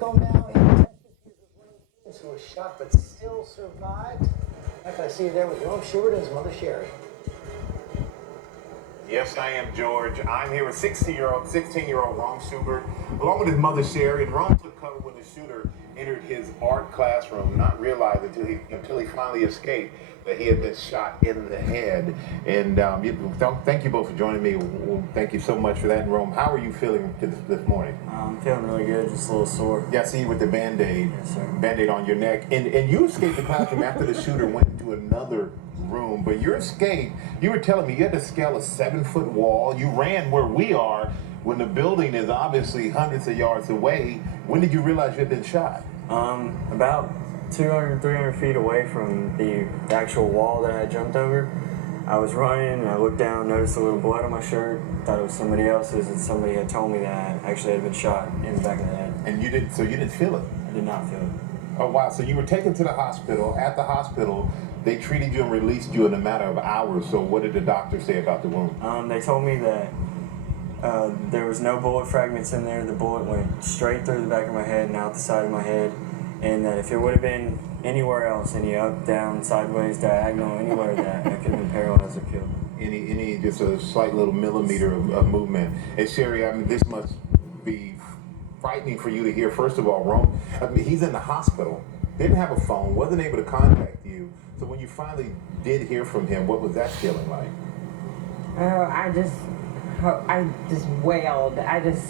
Now in intensive care who was shot but still survived. Like I see you there with Rome Schubert and his mother Sherry. Yes, I am, George. I'm here with 16-year-old Rome Schubert, along with his mother Sherry. And Rome took cover when the shooter entered his art classroom, not realizing until he finally escaped that he had been shot in the head. And thank you both for joining me. Thank you so much for that. And Rome, how are you feeling this morning? I'm feeling really good, just a little sore. Yeah, I see you with the Band-Aid. Yes, sir. Band-Aid on your neck. And you escaped the classroom after the shooter went into another room. But your escape, you were telling me you had to scale a 7-foot wall. You ran where we are when the building is obviously hundreds of yards away. When did you realize you had been shot? About 200, 300 feet away from the actual wall that I jumped over. I was running and I looked down, noticed a little blood on my shirt, thought it was somebody else's, and somebody had told me that I actually had been shot in the back of the head. And you didn't feel it? I did not feel it. Oh wow, so you were taken to the hospital. At the hospital, they treated you and released you in a matter of hours. So what did the doctor say about the wound? They told me that there was no bullet fragments in there. The bullet went straight through the back of my head and out the side of my head. And that if it would have been anywhere else, any up, down, sideways, diagonal, anywhere, that I could have been paralyzed or killed. Any just a slight little millimeter of movement. And Sherry, I mean, this must be frightening for you to hear. First of all, Rome, I mean, he's in the hospital, didn't have a phone, wasn't able to contact you. So when you finally did hear from him, what was that feeling like? Oh, I just wailed. I just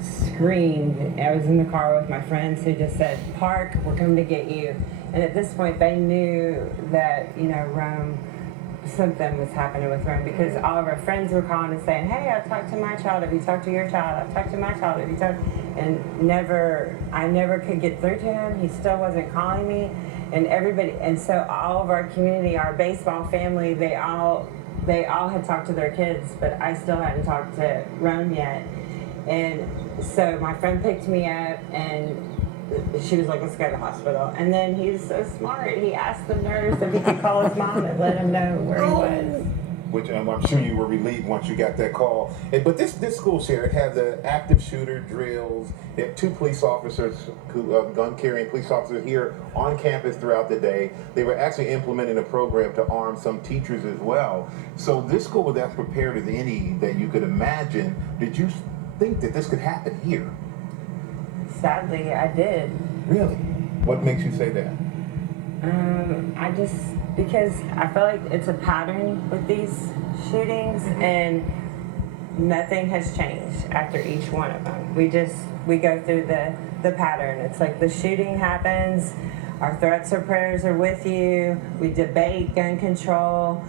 screamed. I was in the car with my friends who just said, "Park, we're coming to get you." And at this point, they knew that, Rome, something was happening with Rome, because all of our friends were calling and saying, "Hey, I've talked to my child. Have you talked to your child? I've talked to my child. Have you talked?" And I never could get through to him. He still wasn't calling me. And everybody, and so all of our community, our baseball family, they all had talked to their kids, but I still hadn't talked to Rome yet. And so my friend picked me up and she was like, "Let's go to the hospital." And then he's so smart. He asked the nurse if he could call his mom and let him know where he was. Which I'm sure you were relieved once you got that call. But this school, Sherry, had the active shooter drills. They have 2 police officers, gun-carrying police officers here on campus throughout the day. They were actually implementing a program to arm some teachers as well. So this school was as prepared as any that you could imagine. Did you think that this could happen here? Sadly, I did. Really? What makes you say that? Because I feel like it's a pattern with these shootings, and nothing has changed after each one of them. We go through the pattern. It's like the shooting happens, our threats or prayers are with you, we debate gun control,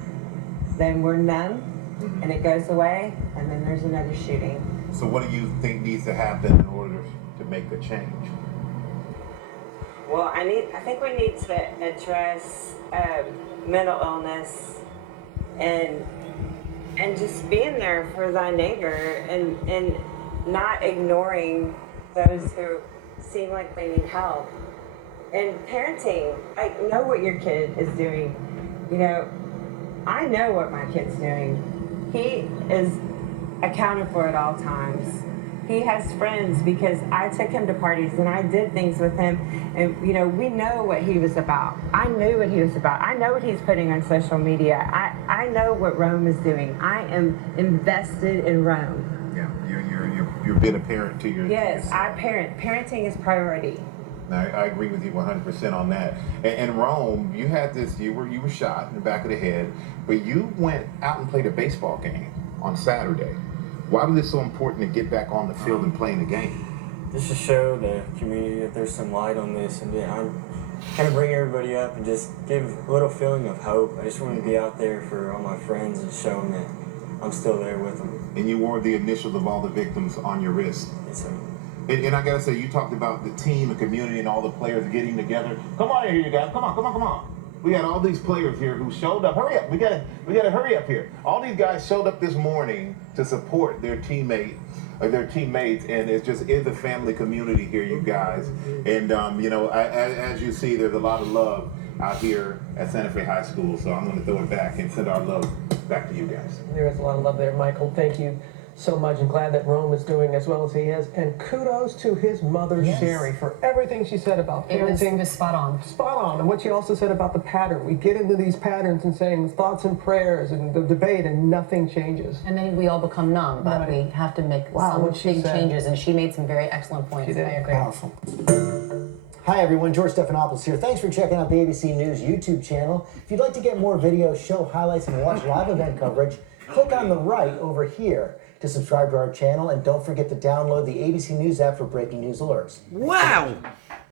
then we're numb, and it goes away, and then there's another shooting. So what do you think needs to happen in order to make a change? Well, I think we need to address mental illness and just being there for thy neighbor and not ignoring those who seem like they need help. And parenting, like, know what your kid is doing. I know what my kid's doing. He is accounted for at all times. He has friends because I took him to parties and I did things with him, and we know what he was about. I knew what he was about. I know what he's putting on social media. I know what Rome is doing. I am invested in Rome. Yeah, you're being a parent to your Yes, kids. I parent. Parenting is priority. I agree with you 100% on that. And Rome, you had this. You were shot in the back of the head, but you went out and played a baseball game on Saturday. Why was it so important to get back on the field and playing the game? Just to show the community that there's some light on this, and I'm kind of bring everybody up and just give a little feeling of hope. I just wanted to be out there for all my friends and show them that I'm still there with them. And you wore the initials of all the victims on your wrist. Yes, sir. And I gotta say, you talked about the team, the community, and all the players getting together. Come on here, you guys. Come on. We got all these players here who showed up. Hurry up. We gotta hurry up here. All these guys showed up this morning to support their teammates, and it's a family community here, you guys. And as you see, there's a lot of love out here at Santa Fe High School. So I'm going to throw it back and send our love back to you guys. There is a lot of love there, Michael. Thank you so much and glad that Rome is doing as well as he is. And kudos to his mother, Sherry, for everything she said about parenting. It was spot on. Spot on. And what she also said about the pattern. We get into these patterns and saying thoughts and prayers and the debate and nothing changes. And then we all become numb, but Right. we have to make some what she big said. changes. And she made some very excellent points. She did. I agree. Powerful. Hi everyone, George Stephanopoulos here. Thanks for checking out the ABC News YouTube channel. If you'd like to get more videos, show highlights, and watch live event coverage, click on the right over here to subscribe to our channel, and don't forget to download the ABC News app for breaking news alerts. Wow!